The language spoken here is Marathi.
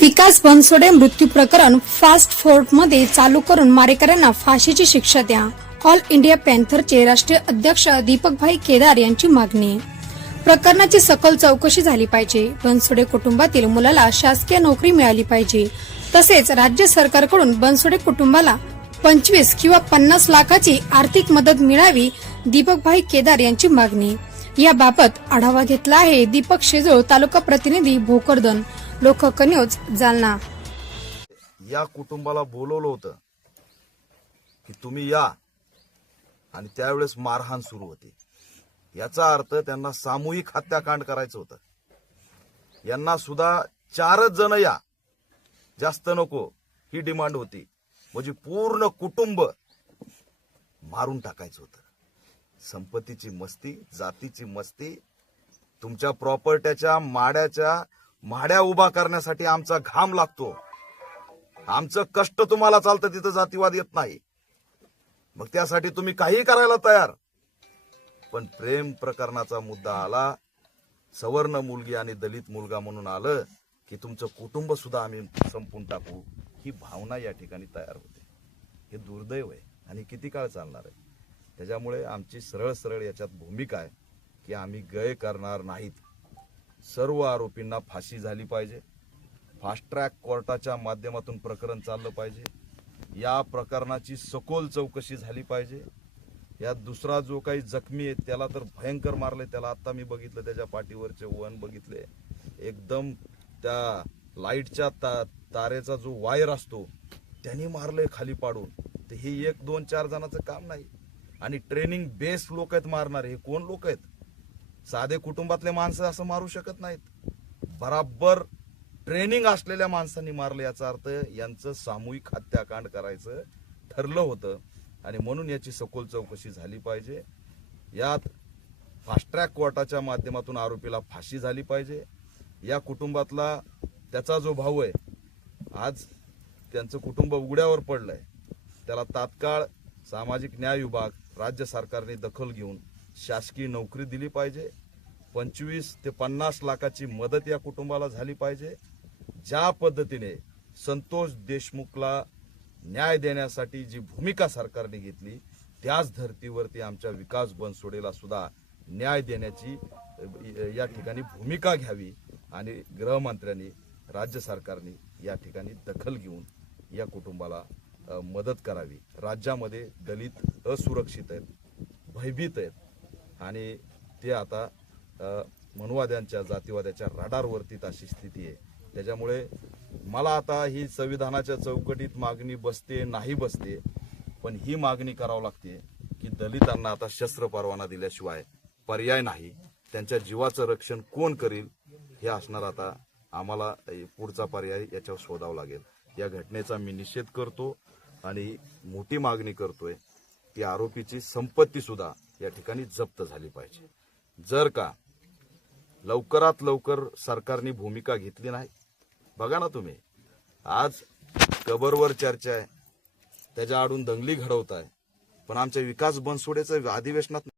विकास बनसोडे मृत्यू प्रकरण फास्ट फोर्टमध्ये चालू करून मारेकऱ्यांना फाशीची शिक्षा द्या. ऑल इंडिया पॅन्थरचे राष्ट्रीय अध्यक्ष दीपकभाई केदार यांची मागणी. प्रकरणाची सखोल चौकशी झाली पाहिजे. बनसोडे कुटुंबातील मुलाला शासकीय नोकरी मिळाली पाहिजे. तसेच राज्य सरकारकडून बनसोडे कुटुंबाला पंचवीस किंवा पन्नास लाखाची आर्थिक मदत मिळावी दीपकभाई केदार यांची मागणी. याबाबत आढावा घेतला आहे दीपक शेजोळ तालुका प्रतिनिधी भोकरदन. लोकहक्क न्यूज जालना या कुटुंबाला बोलवलं होतं की तुम्ही या आणि त्यावेळेस मारहाण सुरू होती. याचा अर्थ त्यांना सामूहिक हत्याकांड करायचं होतं. यांना सुद्धा चारच जण या. जास्त नको ही डिमांड होती. म्हणजे पूर्ण कुटुंब मारून टाकायचं होतं. संपत्तीची मस्ती जातीची मस्ती तुमच्या प्रॉपर्ट्याच्या माड्याच्या माड्या उभा करण्यासाठी आमचा घाम लागतो. आमचं कष्ट तुम्हाला चालतं तिथं जातीवाद येत नाही. मग त्यासाठी तुम्ही काही करायला तयार. पण प्रेम प्रकरणाचा मुद्दा आला. सवर्ण मुलगी आणि दलित मुलगा म्हणून आलं की तुमचं कुटुंब सुद्धा आम्ही संपून टाकू. ही भावना या ठिकाणी तयार होते. हे दुर्दैव आहे आणि किती काळ चालणार आहे? त्याच्यामुळे आमची सरळ सरळ याच्यात भूमिका आहे की आम्ही गय करणार नाहीत. सर्व आरोपींना फाशी झाली पाहिजे. फास्ट ट्रॅक कोर्टाच्या माध्यमातून प्रकरण चाललं पाहिजे. या प्रकरणाची सखोल चौकशी झाली पाहिजे. यात दुसरा जो काही जखमी आहे त्याला तर भयंकर मारले. त्याला आत्ता मी बघितलं त्याच्या पाठीवरचे वन बघितले. एकदम त्या लाईटच्या ता तारेचा जो वायर असतो त्यांनी मारले खाली पाडून. तर हे एक दोन चार जणांचं काम नाही. आणि ट्रेनिंग बेस लोक आहेत मारणारे. हे कोण लोक आहेत? साधे कुटुंबातले माणसं असं मारू शकत नाहीत. बराबर ट्रेनिंग असलेल्या माणसांनी मारलं याचा अर्थ यांचं सामूहिक हत्याकांड करायचं ठरलं होतं आणि म्हणून याची सखोल चौकशी झाली पाहिजे. यात फास्ट ट्रॅक कोर्टाच्या माध्यमातून आरोपीला फाशी झाली पाहिजे. या कुटुंबातला त्याचा जो भाऊ आहे आज त्यांचं कुटुंब उघड्यावर पडलंय. त्याला तात्काळ सामाजिक न्याय विभाग राज्य सरकारने दखल घेऊन शासकीय नोकरी दिली पाहिजे. पंचवीस ते पन्नास लाखाची मदत या कुटुंबाला झाली पाहिजे. ज्या पद्धतीने संतोष देशमुखला न्याय देण्यासाठी जी भूमिका सरकारने घेतली त्याच धर्तीवरती आमच्या विकास बनसोडेला सुद्धा न्याय देण्याची या ठिकाणी भूमिका घ्यावी आणि गृहमंत्र्यांनी राज्य सरकारने या ठिकाणी दखल घेऊन या कुटुंबाला मदत करावी. राज्यामध्ये दलित असुरक्षित आहेत भयभीत आहेत. आणि ते आता मनुवाद्यांच्या जातीवाद्याच्या रडारवरती अशी स्थिती आहे. त्याच्यामुळे मला आता ही संविधानाच्या चौकटीत मागणी बसते नाही बसते पण ही मागणी करावं लागते की दलितांना आता शस्त्र परवाना दिल्याशिवाय पर्याय नाही. त्यांच्या जीवाचं रक्षण कोण करील हे असणार आता आम्हाला पुढचा पर्याय याच्यावर शोधावा लागेल. या घटनेचा मी निषेध करतो आणि मोठी मागणी करतोय की आरोपीची संपत्ती सुद्धा या ठिकाणी जप्त झाली पाहिजे. जर का लवकरात लवकर सरकारने भूमिका घेतली नाही बघा ना तुम्ही. आज कबरवर चर्चा आहे त्याच्या आडून दंगली घडवत आहे पण आमच्या विकास बनसोडेचं अधिवेशनात